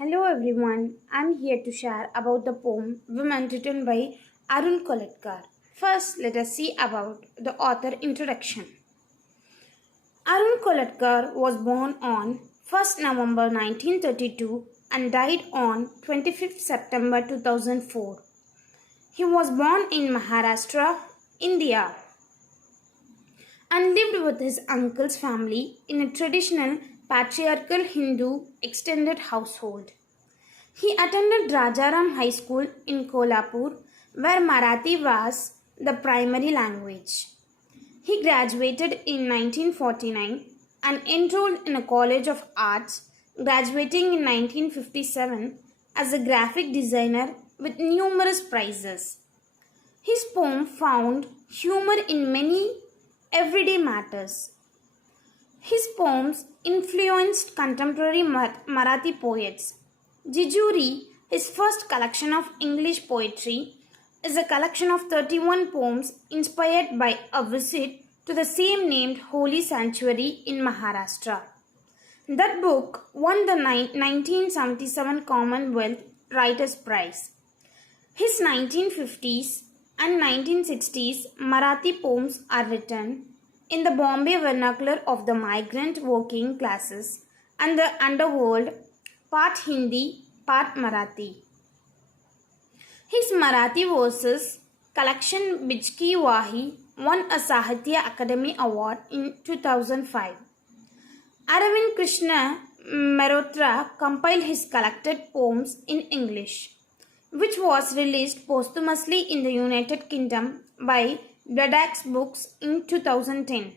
Hello everyone, I'm here to share about the poem Women written by Arun Kolatkar. First, let us see about the author introduction. Arun Kolatkar was born on 1st November 1932 and died on 25th September 2004. He was born in Maharashtra, India, and lived with his uncle's family in a traditional patriarchal Hindu extended household. He attended Rajaram High School in Kolhapur, where Marathi was the primary language. He graduated in 1949 and enrolled in a College of Arts, graduating in 1957 as a graphic designer with numerous prizes. His poem found humor in many everyday matters. His poems influenced contemporary Marathi poets. Jijuri, his first collection of English poetry, is a collection of 31 poems inspired by a visit to the same named holy sanctuary in Maharashtra. That book won the 1977 Commonwealth Writers' Prize. His 1950s and 1960s Marathi poems are written in the Bombay vernacular of the migrant working classes and the underworld, part Hindi, part Marathi. His Marathi verses collection Bijki Wahi won a Sahitya Academy Award in 2005. Aravind Krishna Mehrotra compiled his collected poems in English, which was released posthumously in the United Kingdom by Bloodaxe Books in 2010.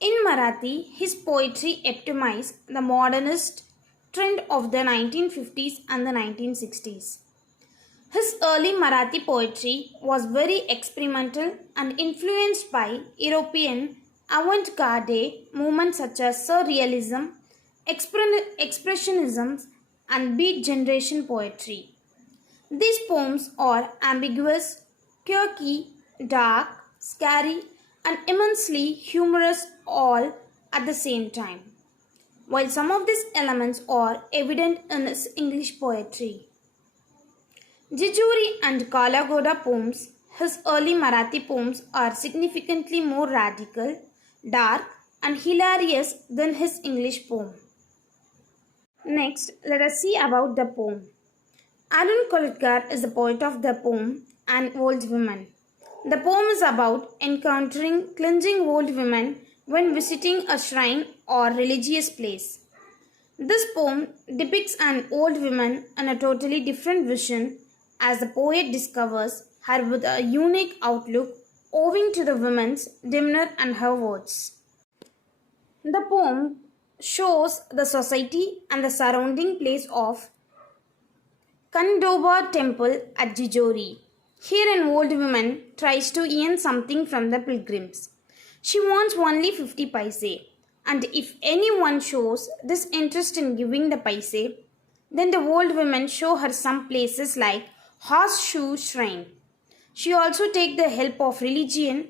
In Marathi, his poetry epitomized the modernist trend of the 1950s and the 1960s. His early Marathi poetry was very experimental and influenced by European avant-garde movements such as surrealism, expressionism, and beat generation poetry. These poems are ambiguous, quirky, dark, scary, and immensely humorous all at the same time, while some of these elements are evident in his English poetry. Jijuri and Kalagoda poems, his early Marathi poems, are significantly more radical, dark, and hilarious than his English poem. Next, let us see about the poem. Arun Kolatkar is the poet of the poem An Old Woman. The poem is about encountering cringing old women when visiting a shrine or religious place. This poem depicts an old woman in a totally different vision as the poet discovers her with a unique outlook owing to the woman's demeanor and her words. The poem shows the society and the surrounding place of Kandoba temple at Jijori. Here an old woman tries to earn something from the pilgrims. She wants only 50 paise, and if anyone shows this interest in giving the paise, then the old women show her some places like Horseshoe Shrine. She also takes the help of religion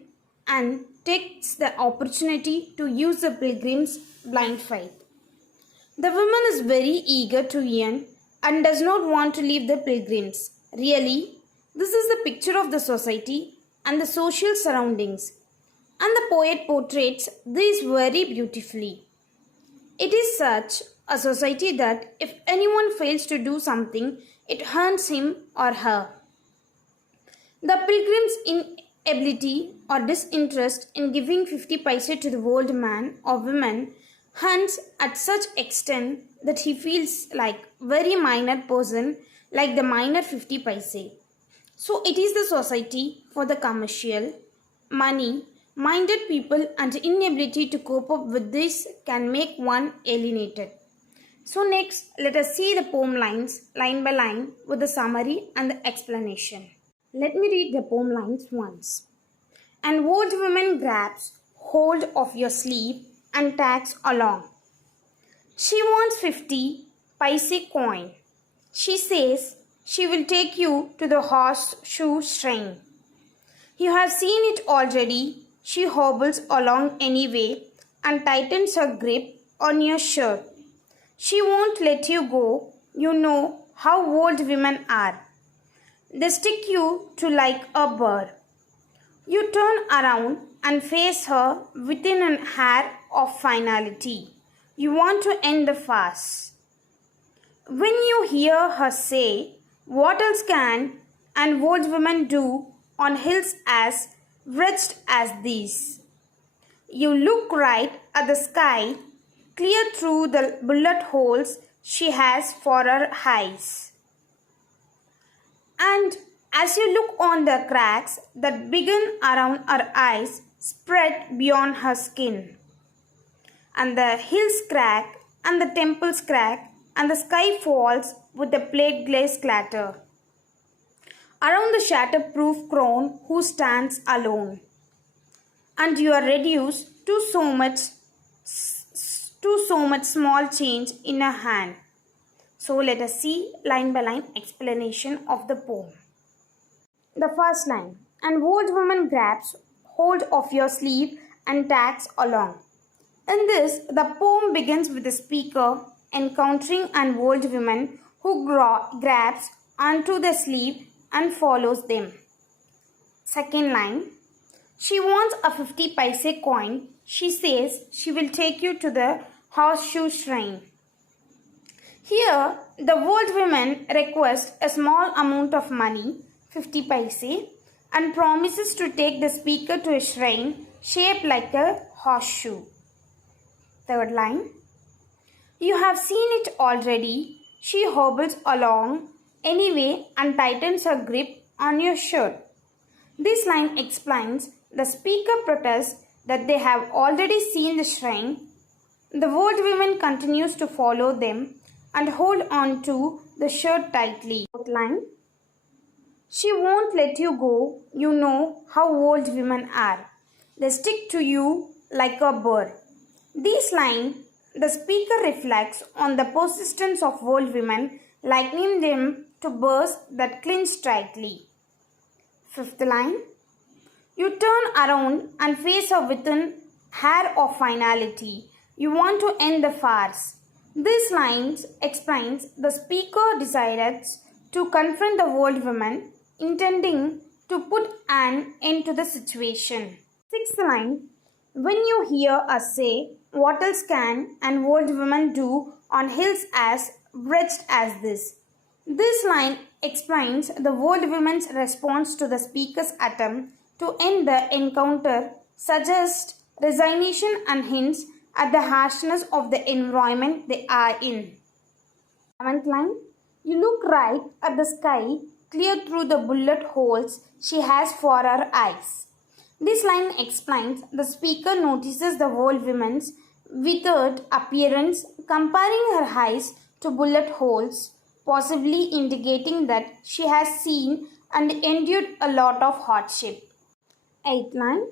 and takes the opportunity to use the pilgrims' blind faith. The woman is very eager to earn and does not want to leave the pilgrims. Really, this is the picture of the society and the social surroundings, and the poet portrays these very beautifully. It is such a society that if anyone fails to do something, it haunts him or her. The pilgrim's inability or disinterest in giving 50 paise to the old man or woman hunts at such extent that he feels like very minor person, like the minor 50 paise. So it is the society for the commercial, money, minded people, and inability to cope up with this can make one alienated. So next, let us see the poem lines line by line with the summary and the explanation. Let me read the poem lines once. An old woman grabs hold of your sleeve and tags along. She wants 50 paise coin. She says she will take you to the horseshoe shrine. You have seen it already. She hobbles along anyway and tightens her grip on your shirt. She won't let you go you know how old women are. They stick you to like a burr. You turn around and face her within an hair of finality. You want to end the farce. When you hear her say, "What else can an old woman do on hills as wretched as these?" You look right at the sky, clear through the bullet holes she has for her eyes. And as you look on the cracks that begin around her eyes, spread beyond her skin, and the hills crack, and the temples crack, and the sky falls with a plate glaze clatter around the shatterproof crone who stands alone, and you are reduced to so much small change in a hand. So let us see line by line explanation of the poem. The first line: an old woman grabs hold of your sleeve and tags along. In this, the poem begins with the speaker encountering an old woman who grabs onto the sleeve and follows them. Second line: she wants a 50 paise coin. She says she will take you to the horseshoe shrine. Here, the old woman requests a small amount of money, 50 paise, and promises to take the speaker to a shrine shaped like a horseshoe. Third line: you have seen it already. She hobbles along anyway and tightens her grip on your shirt. This line explains the speaker protests that they have already seen the shrine. The old woman continues to follow them and hold on to the shirt tightly. Fourth line: she won't let you go. You know how old women are. They stick to you like a burr. This line, the speaker reflects on the persistence of old women, likening them to burrs that clinch tightly. Fifth line: you turn around and face her within hair of finality. You want to end the farce. This line explains the speaker decided to confront the old woman, intending to put an end to the situation. Sixth line: when you hear us say, "What else can an old woman do on hills as wretched as this?" This line explains the old woman's response to the speaker's attempt to end the encounter, suggests resignation and hints at the harshness of the environment they are in. Seventh line: you look right at the sky, clear through the bullet holes she has for her eyes. This line explains the speaker notices the old woman's withered appearance, comparing her eyes to bullet holes, possibly indicating that she has seen and endured a lot of hardship. Eighth line: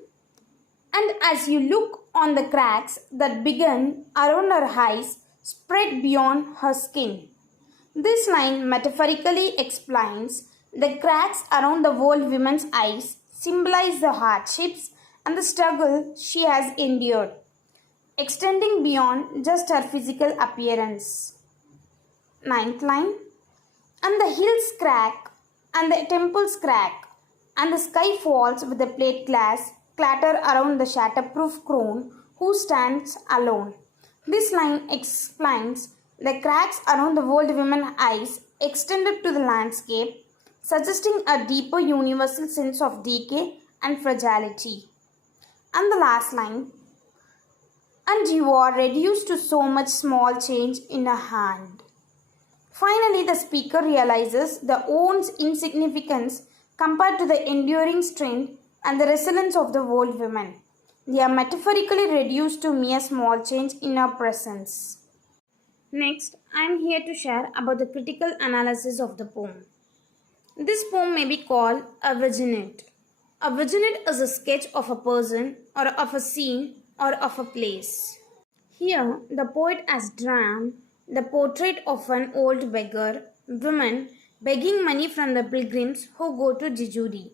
and as you look on the cracks that begin around her eyes, spread beyond her skin. This line metaphorically explains the cracks around the old woman's eyes symbolize the hardships and the struggle she has endured, extending beyond just her physical appearance. Ninth line: and the hills crack, and the temples crack, and the sky falls with the plate glass clatter around the shatterproof crone who stands alone. This line explains the cracks around the old woman's eyes extended to the landscape, suggesting a deeper universal sense of decay and fragility. And the last line: and you are reduced to so much small change in a hand. Finally, the speaker realizes their own insignificance compared to the enduring strength and the resilience of the old women. They are metaphorically reduced to mere small change in our presence. Next, I am here to share about the critical analysis of the poem. This poem may be called a vignette. A vignette is a sketch of a person or of a scene or of a place. Here, the poet has drawn the portrait of an old beggar woman begging money from the pilgrims who go to Jejuri.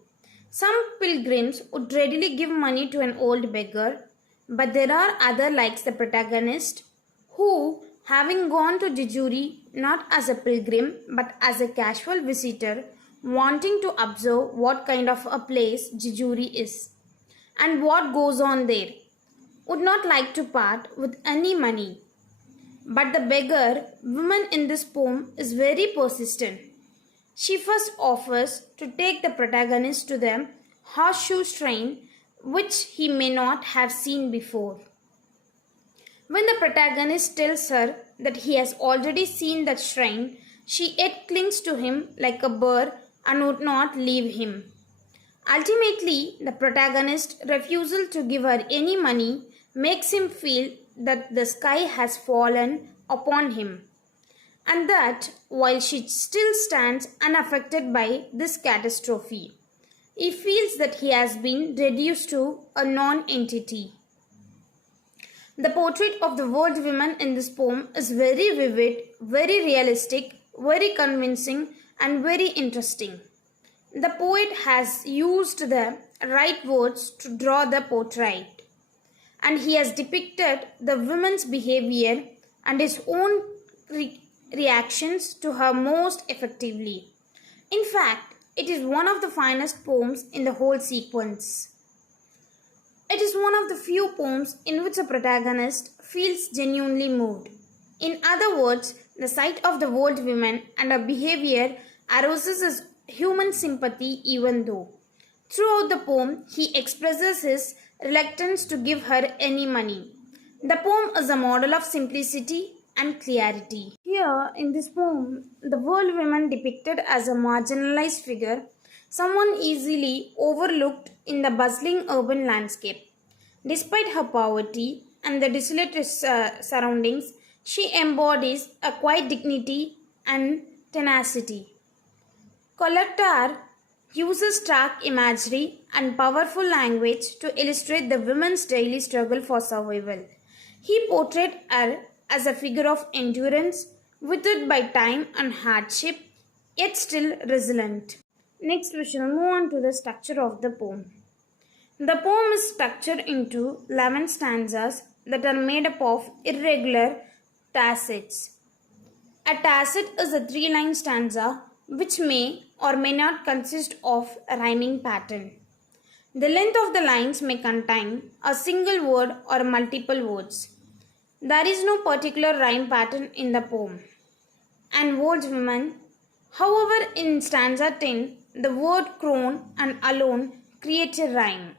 Some pilgrims would readily give money to an old beggar, but there are others like the protagonist who having gone to Jejuri not as a pilgrim but as a casual visitor, wanting to observe what kind of a place Jejuri is and what goes on there, would not like to part with any money. But the beggar woman in this poem is very persistent. She first offers to take the protagonist to the horseshoe shrine, which he may not have seen before. When the protagonist tells her that he has already seen that shrine, she yet clings to him like a bird and would not leave him. Ultimately, the protagonist's refusal to give her any money makes him feel that the sky has fallen upon him, and that while she still stands unaffected by this catastrophe, he feels that he has been reduced to a non-entity. The portrait of the world woman in this poem is very vivid, very realistic, very convincing, and very interesting. The poet has used the right words to draw the portrait, and he has depicted the woman's behavior and his own reactions to her most effectively. In fact, it is one of the finest poems in the whole sequence. It is one of the few poems in which a protagonist feels genuinely moved. In other words, the sight of the world woman and her behavior arouses his human sympathy even though throughout the poem he expresses his reluctance to give her any money. The poem is a model of simplicity and clarity. Here in this poem, the world woman depicted as a marginalized figure, someone easily overlooked in the bustling urban landscape. Despite her poverty and the desolate surroundings, she embodies a quiet dignity and tenacity. Kolatkar uses stark imagery and powerful language to illustrate the women's daily struggle for survival. He portrayed her as a figure of endurance, withered by time and hardship, yet still resilient. Next, we shall move on to the structure of the poem. The poem is structured into 11 stanzas that are made up of irregular tacits. A tacit is a 3-line stanza which may or may not consist of a rhyming pattern. The length of the lines may contain a single word or multiple words. There is no particular rhyme pattern in the poem. And world woman, however, in stanza 10, the word crone and alone creates a rhyme.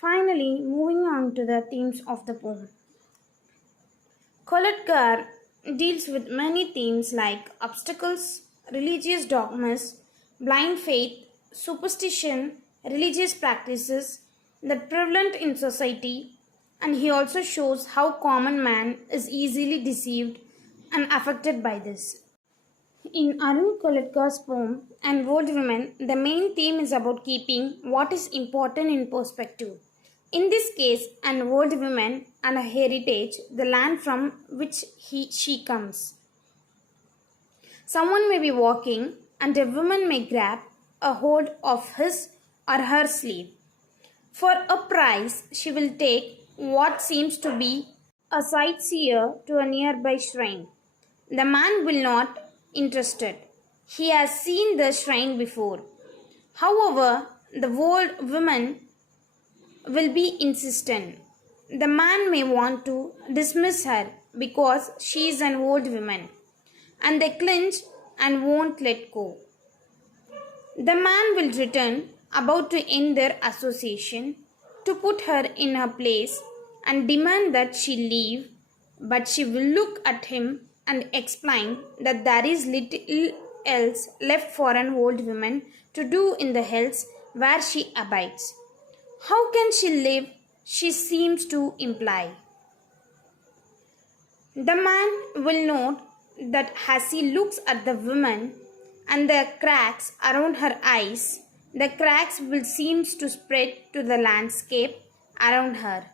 Finally, moving on to the themes of the poem. Kolatkar deals with many themes like obstacles, religious dogmas, blind faith, superstition, religious practices that prevalent in society, and he also shows how common man is easily deceived and affected by this. In Arun Kolatkar's poem and World Women, the main theme is about keeping what is important in perspective. In this case, and World Women and her heritage, the land from which she comes. Someone may be walking and a woman may grab a hold of his or her sleeve. For a price, she will take what seems to be a sightseer to a nearby shrine. The man will not interested. He has seen the shrine before. However, the world woman will be insistent. The man may want to dismiss her because she is an old woman, and they clinch and won't let go. The man will return, about to end their association, to put her in her place and demand that she leave, but she will look at him and explain that there is little else left for an old woman to do in the hills where she abides. How can she live? She seems to imply. The man will note that as he looks at the woman and the cracks around her eyes, the cracks will seem to spread to the landscape around her,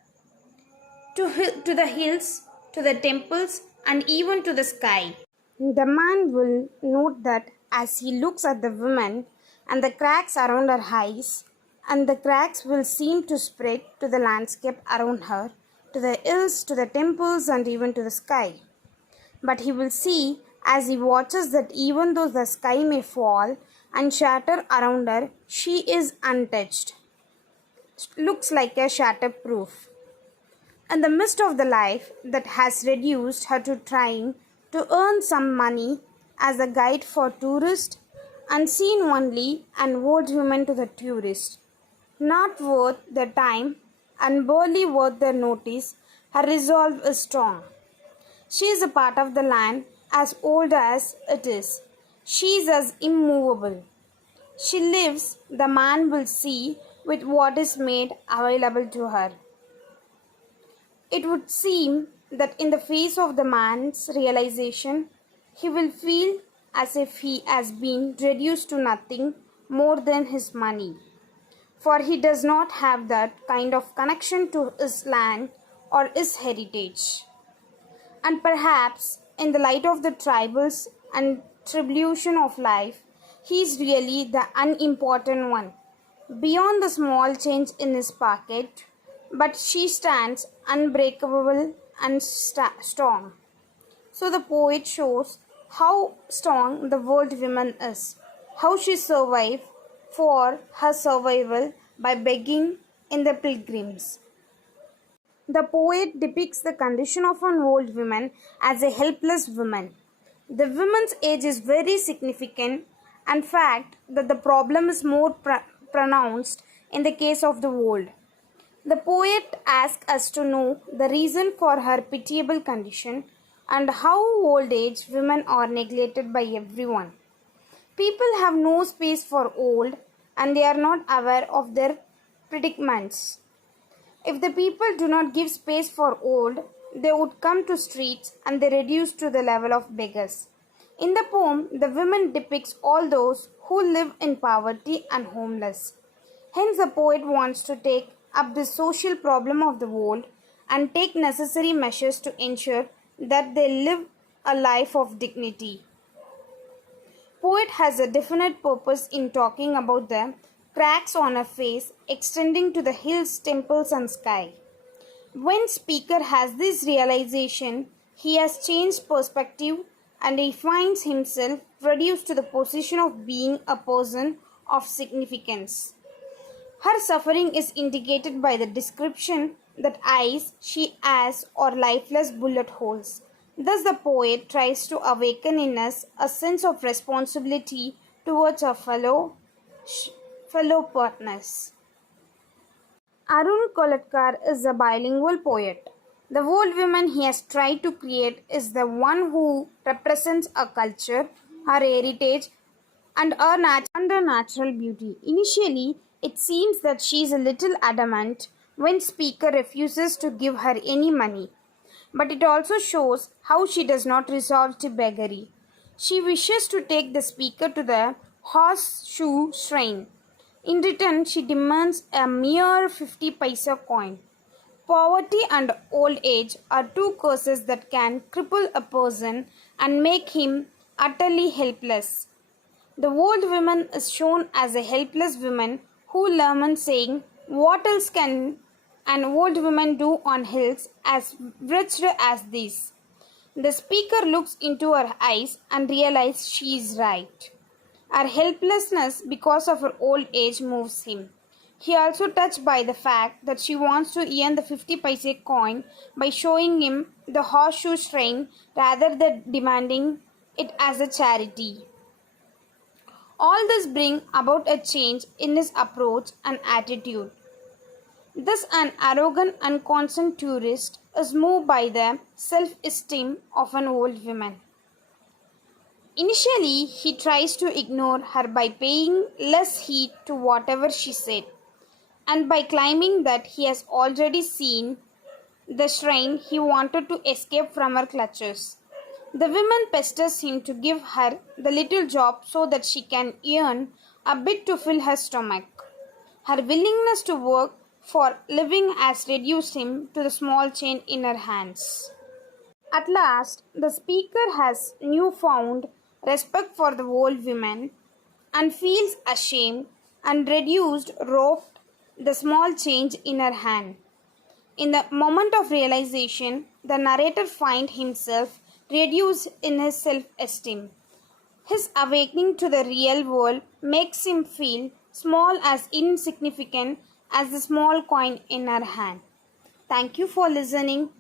to the hills, to the temples, and even to the sky. The man will note that as he looks at the woman and the cracks around her eyes, and the cracks will seem to spread to the landscape around her, to the hills, to the temples, and even to the sky. But he will see as he watches that even though the sky may fall and shatter around her, she is untouched. Looks like a shatterproof. And the midst of the life that has reduced her to trying to earn some money as a guide for tourists, unseen only and old women to the tourist. Not worth their time and barely worth their notice, her resolve is strong. She is a part of the land as old as it is. She is as immovable. She lives, the man will see with what is made available to her. It would seem that in the face of the man's realization, he will feel as if he has been reduced to nothing more than his money, for he does not have that kind of connection to his land or his heritage. And perhaps, in the light of the tribals and tribulation of life, he is really the unimportant one, beyond the small change in his pocket, but she stands unbreakable and strong. So the poet shows how strong the world woman is, how she survived for her survival by begging in the pilgrims. The poet depicts the condition of an old woman as a helpless woman. The woman's age is very significant, and fact that the problem is more pronounced in the case of the old. The poet asks us to know the reason for her pitiable condition and how old age women are neglected by everyone. People have no space for old and they are not aware of their predicaments. If the people do not give space for old, they would come to streets and they reduce to the level of beggars. In the poem, the woman depicts all those who live in poverty and homeless. Hence, the poet wants to take up the social problem of the world and take necessary measures to ensure that they live a life of dignity. Poet has a definite purpose in talking about the cracks on a face extending to the hills, temples and sky. When speaker has this realization, he has changed perspective and he finds himself reduced to the position of being a person of significance. Her suffering is indicated by the description that eyes she has are lifeless bullet holes. Thus the poet tries to awaken in us a sense of responsibility towards our fellow partners. Arun Kolatkar is a bilingual poet. The world woman he has tried to create is the one who represents a culture, her heritage, and her natural beauty. Initially, it seems that she is a little adamant when speaker refuses to give her any money. But it also shows how she does not resort to beggary. She wishes to take the speaker to the horseshoe shrine. In return, she demands a mere 50 paisa coin. Poverty and old age are two curses that can cripple a person and make him utterly helpless. The old woman is shown as a helpless woman who laments, saying, "What else can an old woman do on hills as wretched as this?" The speaker looks into her eyes and realizes she is right. Her helplessness because of her old age moves him. He also touched by the fact that she wants to earn the 50 paise coin by showing him the horseshoe shrine rather than demanding it as a charity. All this brings about a change in his approach and attitude. Thus, an arrogant and constant tourist is moved by the self-esteem of an old woman. Initially, he tries to ignore her by paying less heed to whatever she said, and by claiming that he has already seen the shrine he wanted to escape from her clutches. The woman pesters him to give her the little job so that she can earn a bit to fill her stomach. Her willingness to work for living has reduced him to the small change in her hands. At last, the speaker has newfound respect for the old woman and feels ashamed and reduced roped the small change in her hand. In the moment of realization, the narrator finds himself reduced in his self-esteem. His awakening to the real world makes him feel small as insignificant as the small coin in our hand. Thank you for listening.